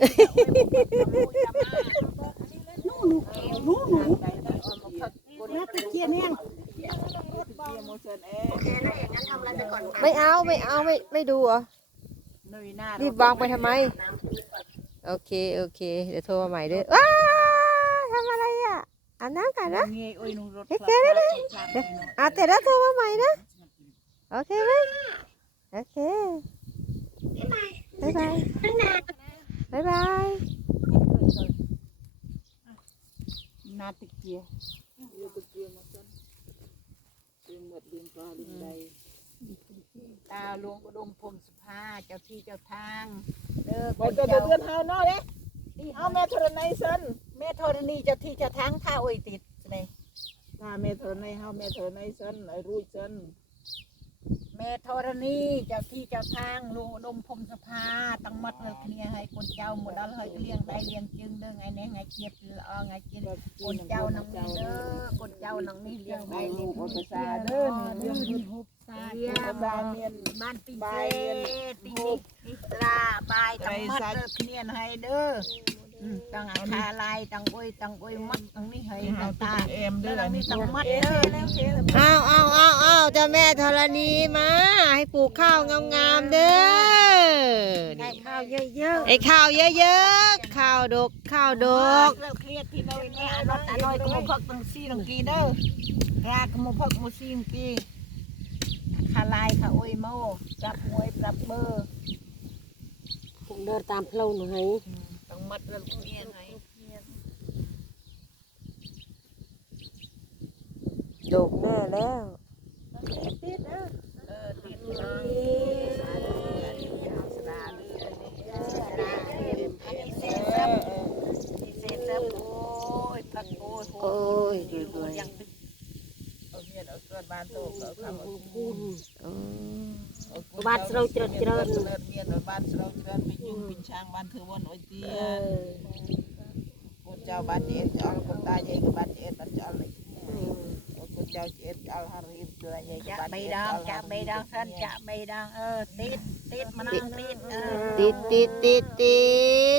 ไม่เอาไม่เอาไม่ไม่ดูเหรอรีบวางไปทำไม โอเค โอเค เดี๋ยวโทรมาใหม่ด้วยว้าทำอะไรอะอาบน้ำกันนะเงยโอ้ยนุ่งรถเฮ้ยแกได้เลยอะแต่แล้วโทรมาใหม่นะโอเคไหมโอเคบ๊ายบายบ๊ายบาย นาตะเกียเรียกตะเกียมาสันเรียงหมดเรียงปลาเรียงใดตาหลวงกระดมพรมสุภาเจ้าที่เจ้าทางเด้อบ่จะเดือนเฮาเนาะเด้เฮาแม่ธรณีซันแม่ธรณีเจ้าที่เจ้าทางข้าโอ้ยติดเลยถ้าแม่ธรณีเฮาแม่ธรณีซันไอ้รู้ซัน แม่ธรณีเจ้าที่เจ้าทางลูกดมพมสภาตั้งมัดเลยเคลียให้คนเจ้าหมดแล้วเลยเลี้ยงได้เลี้ยงจึงเด้อไงเนี่ยไงเกียรติอ๋อไงเกียรติคนเจ้านังนี่เด้อคนเจ้านังนี่เลี้ยงได้เลี้ยงภาษาเด้อเลี้ยงหุบซาเลี้ยงบ้านเมียนบ้านตีเจตีนิตราบายตั้งมัดเลยเคลียให้เด้อ ตั้งอาคาลายตั้งอ้อยตั้งอ้อยมัดตั้งนี้ให้ตั้งตาเอ็มเด้อตั้อังนนี้นี้ตั้ต้องงมัมัดดเด้ออ้าวอ้าวอ้าวอ้าวเจ้าแม่ธรณีมา ให้ปลูกข้าวงามๆเด้อได้นี่ข้าวเยอะไอ้ข้าวเยอะๆข้าวดกข้าวๆดดกเราเครียดที่เราเนี่ยอร่อยอร่อยก็มาพักตั้งซี่ตั้งกีเด้อราก็มาพักมาซี่ตั้งกีคาลายค่ะโอ้ยโมปรับมวยปรับเบอร์ผมเดินตามเพลาหน่อย ต้องมัดเราเนี่ยไงดกแน่แล้วเออติดเลยสาธุอันนี้เอาสาธุอันนี้เศษซับเศษซับโอ้ยพักโอ้ยโอ้ยโอ้ยยังเป็นเอาเมียนเอาส่วนบ้านโตก็เอาคำเอาคุณอืม បានស្រូវច្រើនច្រើនមានបានស្រូវច្រើនពីយុងពីឆាងបានធ្វើវណ្ណអុយទីកូនចៅបានឆ្អែតឆ្អល់កូនតាយាយក៏បានឆ្អែតបានឆ្អល់នេះកូនចៅឆ្អែតឆ្អល់ហើយរៀបទៅយាយចាក់បីដងចាក់បីដងសិនចាក់បីដងអឺទៀតទៀតម្ដងទៀតអឺទៀតទៀតទៀតទៀ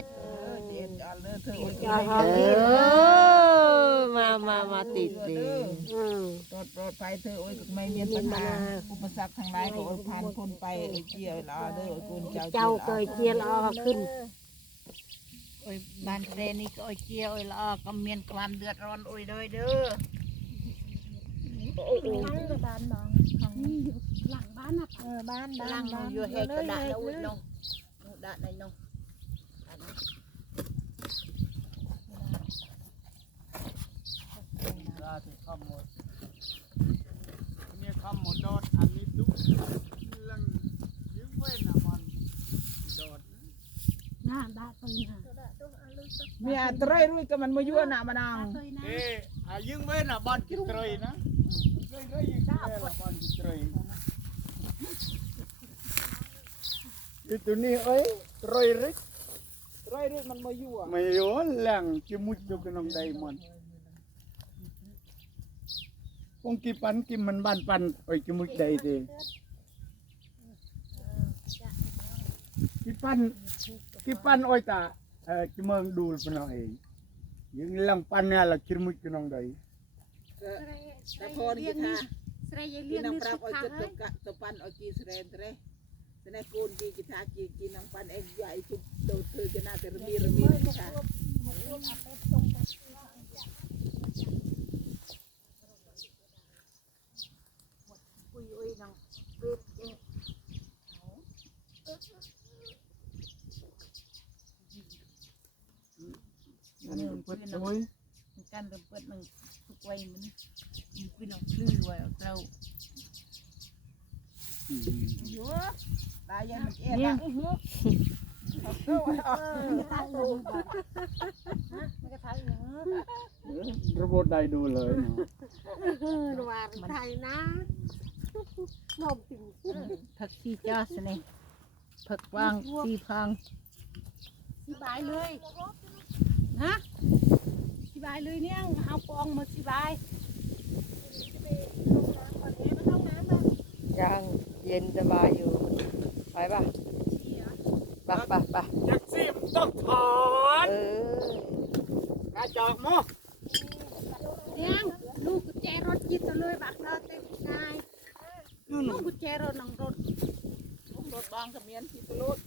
តឆ្អែតឆ្អល់លើធ្វើអុយទីអឺ งเจ้าจะใบดังสั้นจะใบดังเออติดติดมานั่งติดเออติดติดติดติดเจ็ดเจ้าเลิศเธอโอ้ยจะหาเอดีอมามามาติดเลยอืมรถรถไฟเธอโอ้ยไม่มีปัญหาอุปสรรคทางหลายก็โอ้ยผ่านพ้นไปโอ้ยเจียวลาเด้อโอ้ยคุณเจ้าเจ้าเคยเชียร์ล้อขึ้นโอ้ยบ้านเรนี่ก็โอ้ยเกี่ยวโอ้ยละออก็มีความเดือดร้อนโอ้ยเลยเด้อบ้านน้องของหลังบ้านน่ะเออบ้านบ้าล่านงบ้านอยู่ให้กระดาษแล้วอุ้ยน้องดาษในน้อง một nghe không một đốt ăn ít đúng lần những quên là mòn đốt หน้าบ้านปืนอะเมียไตรรุ่ยก็มันมายั่วหน้ามานังเคยนะ ê à những quên là bọn kịp trời nó cái cái gì đó là bọn kịp trời cái tụi này ấy rồi rít ไตรรุ่ยมันมา mình bàn bàn ôi cái mút đầy thì kịp bắn kịp bắn ôi ta ờ, cái mương đùi bên nó ấy những lăng pan này là kịp mút cái nông đầy แต่พอนี่ค่ะสระยายกีเลี้ยงนังนี่ปราสุบดเอาท้าจุยดตกะตปันเอากีสเรนเตรสนกูนกีกิทากีกีนังปันเอ็กใหญ่ทุกตัวเธอจะน่าจะระมีระมีค่ะ อุ้ยอุ้ยน้องเวทเอ๊ะ Anh quất thôi การเริ่มเปิดหนึ่งทุกวัยมันมันเป็นน้องชื่อไว้เรายั่วตายยังมันเอ็ดเนี่ยอะ robot đầy đủ lời nó ระหว่างไทยนะนมติ่งผักชีจ้าสนี่ ผักวางสีพังสิบายเลยนะสิบายเลยเนี่ยเอาปองมาสิบายยังเย็นสบายอยู่ ไปป่ะไปไปไป chắc xìm ต้องถอนเออกระจอกโมเลี้ยงลูกกุญแจรถยึดตัวเลยบักเราเต็มนายลูกกุญแจรถนังรถ รถบางกระเมียนที่ตลด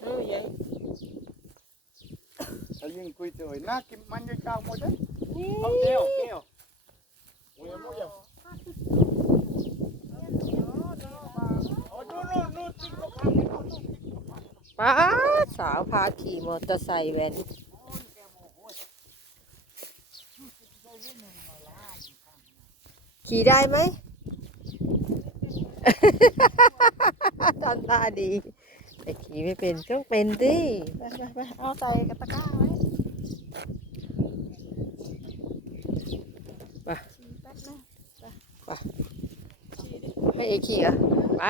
เออยัยถ้ายิงคุยตัวน่ากินมันจะจ้างหมดเลยเอาเกี่ยวเกี่ยวโอ้ยโอ้ยโอ้ดูนู่นนู่นติ๊กก็พังนี่นู่นติ๊กก็พัง ป้าดสาวพาขี่มอเตอร์ไซค์แว้นขี่ได้ไหมทำท่าดี แต่ขี่ไม่เป็นต้องเป็นดิไปไปไปเอาใส่กระตะกร้าไว้ให้เอกขี่เหรอไป